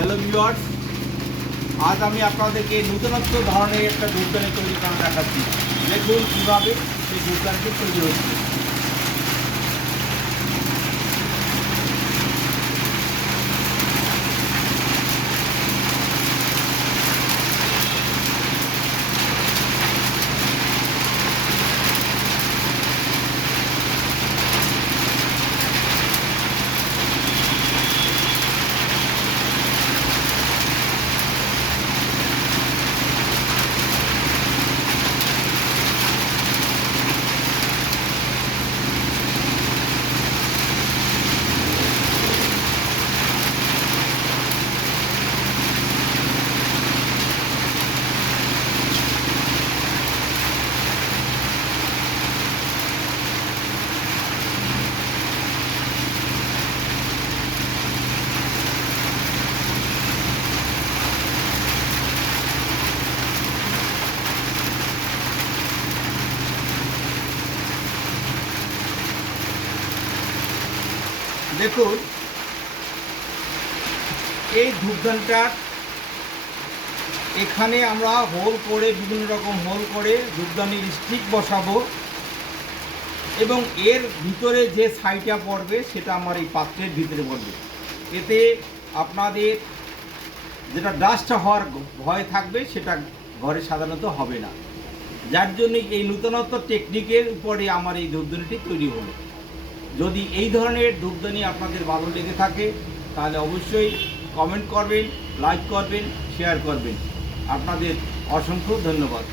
Hello viewers, আজ আমি আপনাদেরকে নূতনত্ব ধরনের একটা ধূপদানি তৈরি করা দেখাচ্ছি। দেখুন কীভাবে সেই ধূপদানিটি তৈরি হচ্ছে। দেখুন এই ধূপদানিটার এখানে আমরা হোল করে বিভিন্ন রকম হোল করে ধূপদানির স্টিক বসাবো এবং এর ভিতরে যে ছাইটা পড়বে সেটা আমার এই পাত্রের ভিতরে পড়বে। এতে আপনাদের যেটা ডাস্ট হওয়ার ভয় থাকবে সেটা ঘরে সাধারণত হবে না, যার জন্য এই নূতনত্ব টেকনিকের উপরে আমার এই ধূপদানিটি তৈরি হলো। যদি এই ধরনের ধূপদানি আপনাদের ভালো লেগে থাকে তাহলে অবশ্যই কমেন্ট করবেন, লাইক করবেন, শেয়ার করবেন। আপনাদের অসংখ্য ধন্যবাদ।